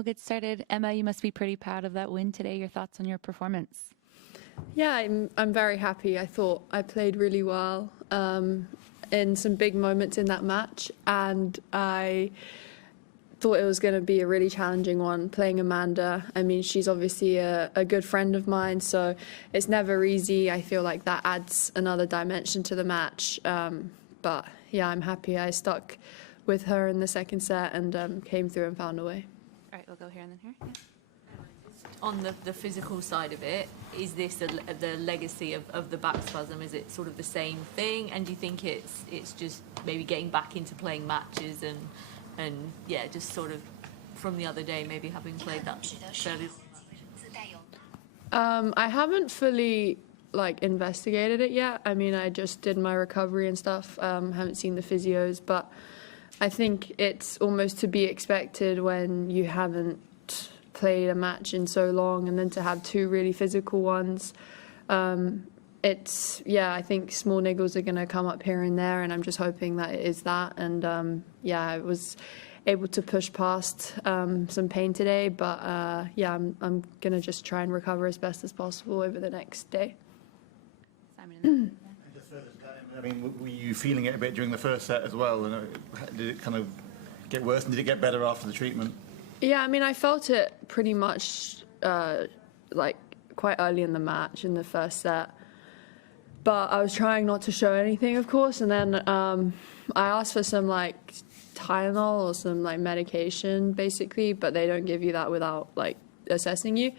we'll get started. Emma, you must be pretty proud of that win today. Your thoughts on your performance? Yeah, I'm very happy. I thought I played really well in some big moments in that match, and I thought it was going to be a really challenging one playing Amanda. I mean, she's obviously a good friend of mine, so it's never easy. I feel like that adds another dimension to the match. But yeah, I'm happy I stuck with her in the second set and came through and found a way. All right, we'll go here and then here. Yeah. On the physical side of it, is this the legacy of the back spasm? Is it sort of the same thing? And do you think it's just maybe getting back into playing matches and yeah, just sort of from the other day, maybe having played that fairly... I haven't fully investigated it yet. I mean, I just did my recovery and stuff. Haven't seen the physios, but I think it's almost to be expected when you haven't played a match in so long, and then to have two really physical ones. I think small niggles are going to come up here and there, and I'm just hoping that it is that. And I was able to push past some pain today, but I'm going to just try and recover as best as possible over the next day. Simon. I mean, were you feeling it a bit during the first set as well? And did it kind of get worse, and did it get better after the treatment? Yeah, I mean, I felt it pretty much quite early in the match, in the first set. But I was trying not to show anything, of course, and then I asked for some Tylenol or some medication, basically, but they don't give you that without assessing you.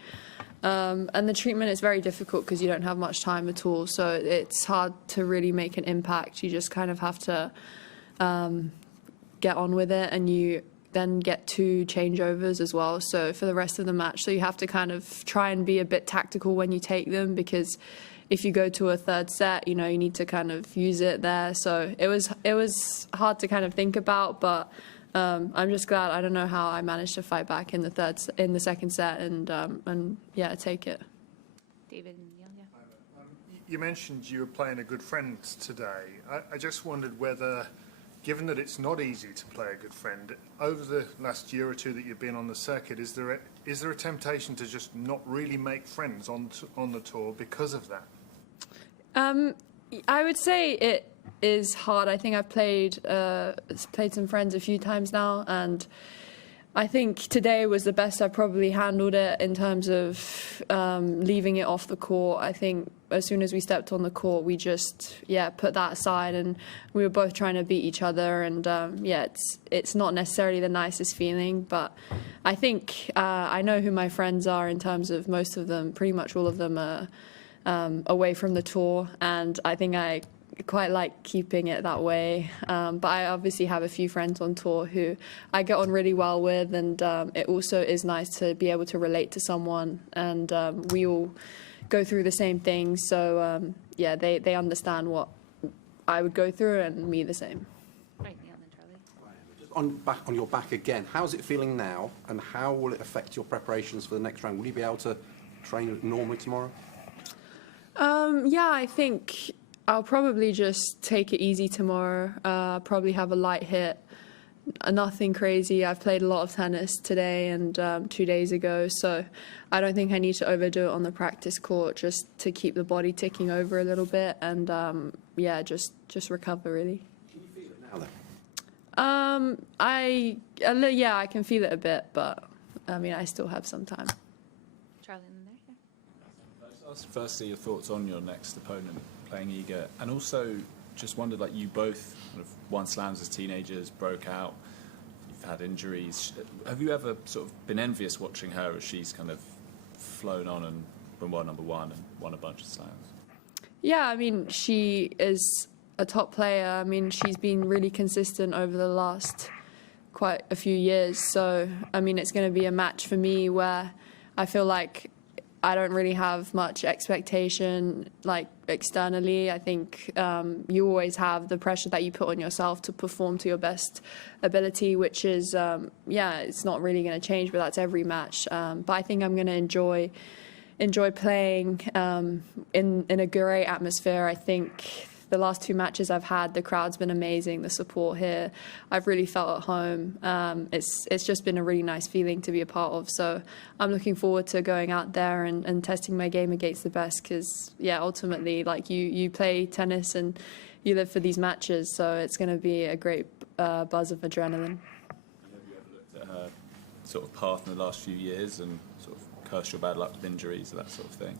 And the treatment is very difficult because you don't have much time at all, so it's hard to really make an impact. You just kind of have to get on with it, and you then get 2 changeovers as well, so for the rest of the match. So you have to kind of try and be a bit tactical when you take them, because if you go to a third set, you need to kind of use it there. So it was hard to kind of think about, but I'm just glad. I don't know how I managed to fight back in the second set and take it. David. You mentioned you were playing a good friend today. I just wondered whether, given that it's not easy to play a good friend, over the last year or two that you've been on the circuit, is there a temptation to just not really make friends on the tour because of that? I would say it is hard. I think I've played some friends a few times now, and I think today was the best I probably handled it in terms of leaving it off the court. I think as soon as we stepped on the court, we just put that aside, and we were both trying to beat each other. And it's not necessarily the nicest feeling, but I think I know who my friends are in terms of most of them. Pretty much all of them are away from the tour, and I think I quite like keeping it that way. But I obviously have a few friends on tour who I get on really well with, and it also is nice to be able to relate to someone, and we all go through the same things. So they understand what I would go through, and me the same. Right, Neil, then Charlie. On your back again, how's it feeling now, and how will it affect your preparations for the next round? Will you be able to train normally tomorrow? I think I'll probably just take it easy tomorrow. Probably have a light hit, nothing crazy. I've played a lot of tennis today and 2 days ago, so I don't think I need to overdo it on the practice court, just to keep the body ticking over a little bit, and just recover really. Can you feel it now then? I can feel it a bit, but I mean, I still have some time. Charlie, in there. Firstly, your thoughts on your next opponent playing Iga, and also just wondered, you both kind of won slams as teenagers, broke out, you've had injuries. Have you ever sort of been envious watching her as she's kind of flown on and been world number one and won a bunch of slams? Yeah, I mean, she is a top player. I mean, she's been really consistent over the last quite a few years. So, I mean, it's going to be a match for me where I feel like I don't really have much expectation, externally. I think you always have the pressure that you put on yourself to perform to your best ability, which is, it's not really going to change, but that's every match. But I think I'm going to enjoy playing in a great atmosphere. I think the last 2 matches I've had, the crowd's been amazing, the support here, I've really felt at home. It's just been a really nice feeling to be a part of. So I'm looking forward to going out there and testing my game against the best, because, yeah, ultimately, like, you play tennis and you live for these matches, so it's going to be a great buzz of adrenaline. Have you ever looked at her sort of path in the last few years and sort of cursed your bad luck with injuries, that sort of thing?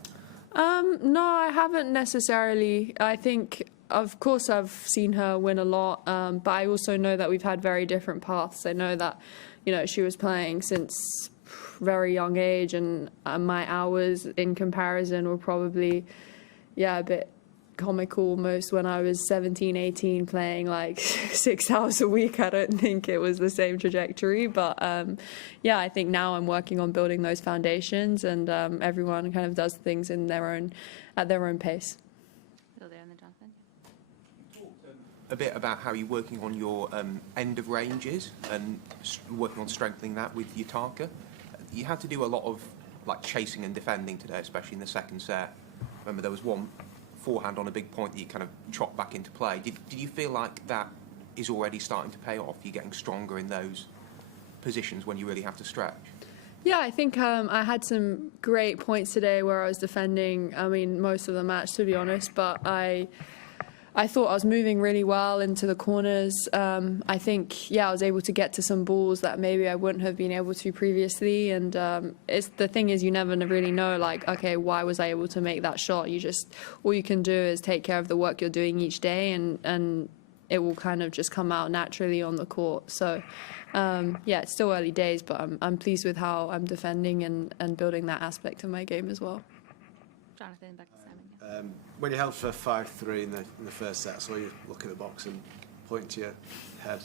No, I haven't necessarily. I think, of course, I've seen her win a lot, but I also know that we've had very different paths. I know that, she was playing since very young age, and my hours in comparison were probably, a bit comical almost when I was 17, 18, playing like 6 hours a week. I don't think it was the same trajectory, but I think now I'm working on building those foundations, and everyone kind of does things at their own pace. Still there, and then Jonathan. A bit about how you're working on your end of ranges and working on strengthening that with Yutaka. You had to do a lot of like chasing and defending today, especially in the second set. Remember, there was one forehand on a big point that you kind of chopped back into play. Did you feel like that is already starting to pay off? You're getting stronger in those positions when you really have to stretch? Yeah, I think I had some great points today where I was defending, most of the match, to be honest, but I thought I was moving really well into the corners. I think, I was able to get to some balls that maybe I wouldn't have been able to previously. And the thing is, you never really know, like, okay, why was I able to make that shot? All you can do is take care of the work you're doing each day, and it will kind of just come out naturally on the court. So, it's still early days, but I'm pleased with how I'm defending and building that aspect of my game as well. Jonathan, back to Simon. When you held for 5-3 in the first set, I saw you look at the box and point to your head.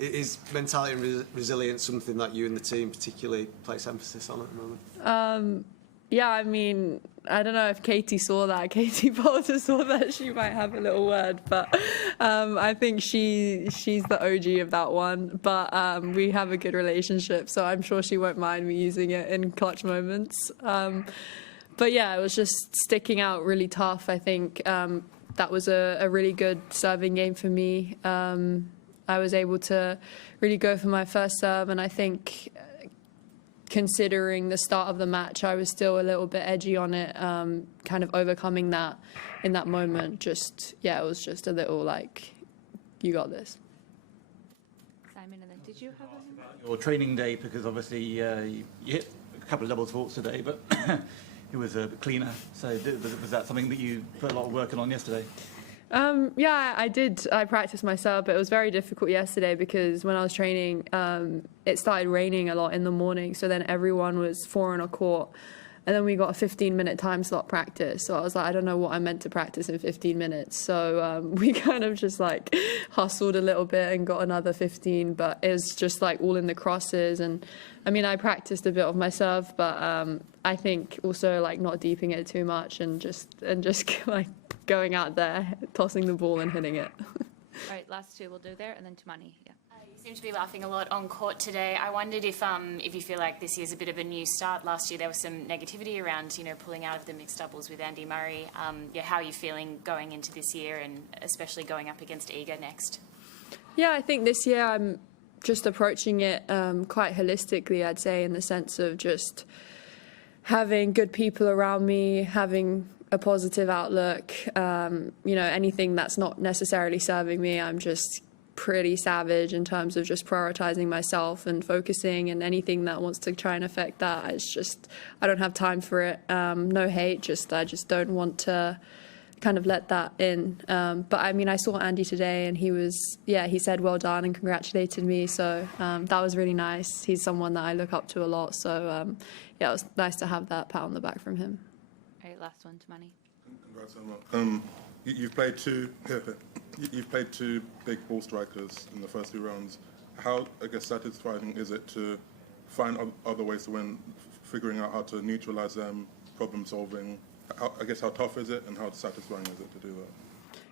Is mentality and resilience something that you and the team particularly place emphasis on at the moment? I don't know if Katie saw that. Katie Poulter saw that. She might have a little word, but I think she's the OG of that one. But we have a good relationship, so I'm sure she won't mind me using it in clutch moments. But it was just sticking out really tough. I think that was a really good serving game for me. I was able to really go for my first serve, and I think considering the start of the match, I was still a little bit edgy on it, kind of overcoming that in that moment. It was just a little like, you got this. Simon, and then did you have Your training day, because obviously you hit a couple of double faults today, but it was a bit cleaner. So was that something that you put a lot of work on yesterday? I did. I practiced myself, but it was very difficult yesterday because when I was training, it started raining a lot in the morning. So then everyone was 4 on a court. And then we got a 15-minute time slot practice. So I was like, I don't know what I'm meant to practice in 15 minutes. So we kind of just like hustled a little bit and got another 15. But it was just like all in the crosses. And I practiced a bit of my serve, but I think also like not deeping it too much and just like going out there, tossing the ball and hitting it. All right, last two we'll do there, and then Tumani. Yeah. You seem to be laughing a lot on court today. I wondered if you feel like this year's a bit of a new start. Last year there was some negativity around, pulling out of the mixed doubles with Andy Murray. How are you feeling going into this year, and especially going up against Iga next? Yeah, I think this year I'm just approaching it quite holistically, I'd say, in the sense of just having good people around me, having a positive outlook. Anything that's not necessarily serving me, I'm just pretty savage in terms of just prioritizing myself and focusing, and anything that wants to try and affect that, it's just, I don't have time for it. No hate, I just don't want to kind of let that in. But I saw Andy today, and he said well done and congratulated me, so that was really nice. He's someone that I look up to a lot, so it was nice to have that pat on the back from him. All right, last one, Tumani. Congrats, Emma. You've played two big ball strikers in the first 2 rounds. How, satisfying is it to find other ways to win, figuring out how to neutralize them, problem solving? How tough is it, and how satisfying is it to do that?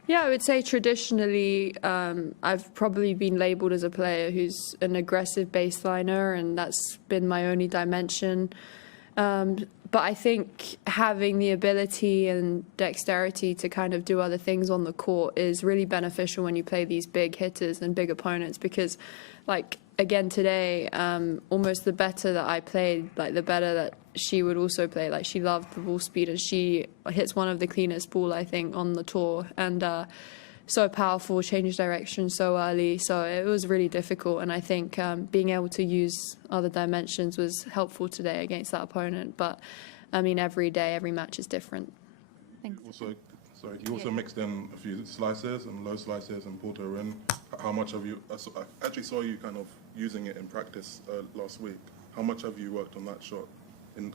Yeah, I would say traditionally I've probably been labelled as a player who's an aggressive baseliner, and that's been my only dimension. But I think having the ability and dexterity to kind of do other things on the court is really beneficial when you play these big hitters and big opponents, because, like, again today, almost the better that I played, like, the better that she would also play. Like, she loved the ball speed, and she hits one of the cleanest ball, I think, on the tour. And so powerful, changed direction so early. So it was really difficult. And I think being able to use other dimensions was helpful today against that opponent. But, I mean, every day, every match is different. Thanks. You also mixed in a few slices and low slices and pulled her in. How much have you... I actually saw you kind of using it in practice last week. How much have you worked on that shot in,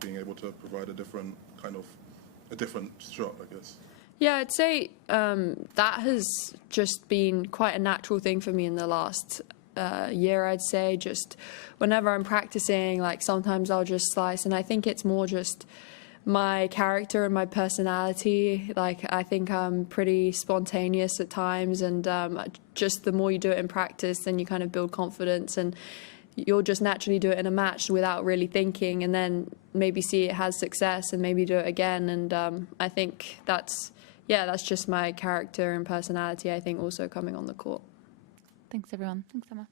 being able to provide a different shot, I guess? Yeah, I'd say that has just been quite a natural thing for me in the last year, I'd say. Just whenever I'm practicing, like, sometimes I'll just slice, and I think it's more just my character and my personality. Like, I think I'm pretty spontaneous at times, and just the more you do it in practice, then you kind of build confidence, and you'll just naturally do it in a match without really thinking, and then maybe see it has success and maybe do it again. And I think that's just my character and personality, I think, also coming on the court. Thanks, everyone. Thanks, Emma.